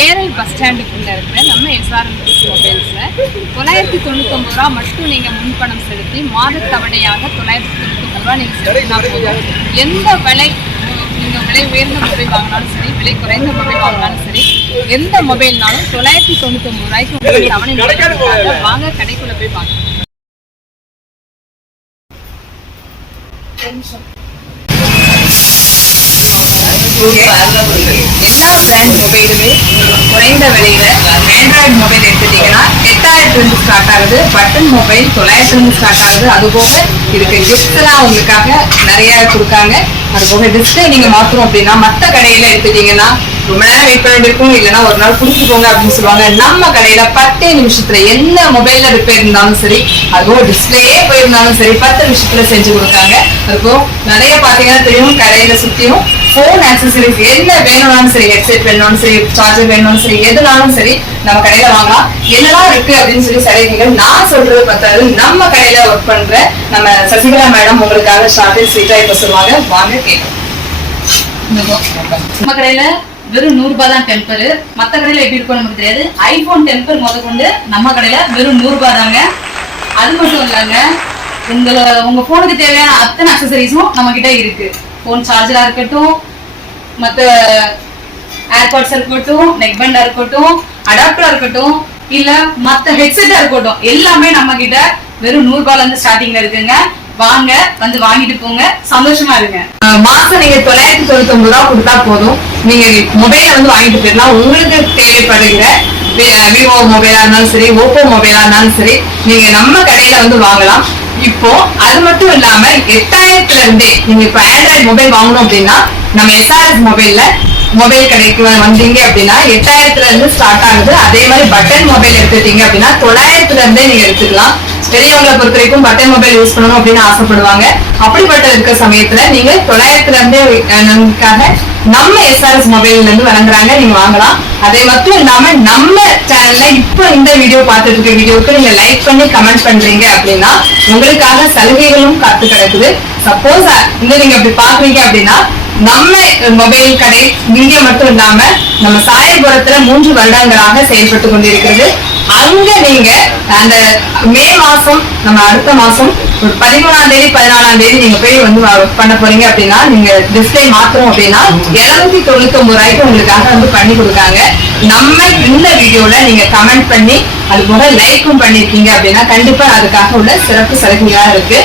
Eral bus ஸ்டாண்டுக்குள்ள இருக்கிற நம்ம SRM மொபைல்ஸ்ல 999 ரூபா மட்டும் நீங்க முன்பணம் செலுத்தி மாத தவணையாக 999 ரூபா நீங்க செலுத்தினா போதும். எந்த விலை நீங்க விலை உயர்ந்த மொபைல் வாங்கினாலும் சரி, விலை குறைந்த மொபைல் வாங்கினாலும் சரி, எந்த மொபைல்னாலும் 999 ரூபாய்க்கு உங்களுக்கு தவணை வாங்க கடைக்குள்ள போய் வாங்க. எல்லா பிராண்ட் மொபைலுமே குறைந்த விலையில ஆண்ட்ராய்டு மொபைல் எடுத்துட்டீங்கன்னா 8000 ஸ்டார்ட் ஆகுது. பட்டன் மொபைல் 900 ஸ்டார்ட் ஆகுது. அது போக இதுக்கு கிஃப்ட்ஸ் எல்லாம் உங்களுக்காக நிறைய கொடுக்காங்க. அது போக டிஸ்பிளே நீங்க மாத்தணும் அப்படின்னா மற்ற கடையில எடுத்துட்டீங்கன்னா ரொம்ப நேரம் வெயிட் பண்ண வேண்டியிருக்கும், இல்லைன்னா ஒரு நாள் குடிச்சுக்கோங்க அப்படின்னு சொல்லுவாங்க. நம்ம கடையில 10 நிமிஷத்துல என்ன மொபைல்ல ரிப்பேர் இருந்தாலும் சரி, அதுவும் டிஸ்பிளேயே போயிருந்தாலும் சரி 10 நிமிஷத்துல செஞ்சு கொடுக்காங்க. அதுவும் நிறைய பாத்தீங்கன்னா தெரியும், கடையில சுத்தியும் போன் ஆக்சசரிஸ் என்ன வேணும்னாலும் சரி, ஹெட்செட் வேணும்னாலும் சரி, சார்ஜர் வேணும்னாலும் சரி, எதுனாலும் சரி நம்ம கடையில வாங்கலாம். என்னெல்லாம் இருக்கு அப்படின்னு சொல்லி சலுகைகள் நான் சொல்றது பத்தாது. நம்ம கடையில ஒர்க் பண்ற நம்ம சசிகலா மேடம் உங்களுக்காக ஷார்ட் ஸ்வீட்டா இப்ப சொல்லுவாங்க, வாங்க கேட்கலாம். நம்ம கடையில வெறும் 100 ரூபாய் தான் டெம்பர். மத்த கடையில எப்படி இருக்கும் நமக்கு தெரியாது. ஐபோன் டெம்பர் முதற்கொண்டு நம்ம கடையில வெறும் 100 ரூபாய் தாங்க. அது மட்டும் இல்லைங்க, உங்க போனுக்கு தேவையான அத்தனை அக்சசரிஸும் நம்ம கிட்ட இருக்கு. போன் சார்ஜரா இருக்கட்டும், மத்த ஏர்பாட்ஸ் இருக்கட்டும், நெக் பேண்டா இருக்கட்டும், அடாப்டரா இருக்கட்டும், இல்ல மத்த ஹெட்செட்டா இருக்கட்டும், எல்லாமே நம்ம கிட்ட வெறும் 100 ரூபாய்ல இருந்து ஸ்டார்டிங்ல இருக்குங்க. வாங்க, வந்து வாங்கிட்டு போங்க, சந்தோஷமா இருங்க. மாசம் நீங்க 999 ரூபாய் கொடுத்தா போதும், நீங்க மொபைல வந்து வாங்கிட்டு போயிடலாம். உங்களுக்கு தேவைப்படுகிற விவோ மொபைலா இருந்தாலும் சரி, ஓப்போ மொபைலா இருந்தாலும் சரி, நீங்க நம்ம கடையில வந்து வாங்கலாம். இப்போ அது மட்டும் இல்லாம 8000 இருந்தே நீங்க இப்ப ஆண்ட்ராய்டு மொபைல் வாங்கணும் அப்படின்னா நம்ம எஸ்ஆர்எஸ் மொபைல் கடைக்கு வந்தீங்க அப்படின்னா 8000 இருந்து ஸ்டார்ட் ஆகுது. அதே மாதிரி பட்டன் மொபைல் எடுத்துட்டீங்க அப்படின்னா 900 இருந்தே நீங்க எடுத்துக்கலாம். பெரியவங்களை பொறுத்த வரைக்கும் பட்டன் மொபைல் யூஸ் பண்ணணும் அப்படின்னு ஆசைப்படுவாங்க. அப்படிப்பட்ட இருக்க சமயத்துல நீங்க 900 இருந்தே நம்ம எஸ்ஆர்எஸ் மொபைல்ல இருந்து வழங்குறாங்க, நீங்க வாங்கலாம். அதே மட்டும் இல்லாம நம்ம சேனல்ல இப்ப இந்த வீடியோ பார்த்துட்டு இருக்க வீடியோக்கு நீங்க லைக் பண்ணி கமெண்ட் பண்றீங்க அப்படின்னா உங்களுக்காக சலுகைகளும் காத்து கிடக்குது. சப்போஸ் இந்த நீங்க அப்படி பாக்குறீங்க அப்படின்னா நம்ம மொபைல் கடை இங்க மட்டும் இல்லாம நம்ம சாயல்புரத்துல 3 வருடங்களாக செயல்பட்டு கொண்டிருக்கிறது. அங்க நீங்க அந்த மே மாசம் நம்ம அடுத்த மாசம் ஒரு 13ஆம் தேதி 14ஆம் தேதி நீங்க போய் வந்து பண்ண போறீங்க அப்படின்னா நீங்க டிஸ்பிளே மாத்தணும் அப்படின்னா 299 ரூபாய்க்கு உங்களுக்காக வந்து பண்ணி கொடுக்காங்க. நம்ம இந்த வீடியோல நீங்க கமெண்ட் பண்ணி அது போக லைக்கும் பண்ணிருக்கீங்க அப்படின்னா கண்டிப்பா அதுக்காக உள்ள சிறப்பு சலுகையா இருக்கு.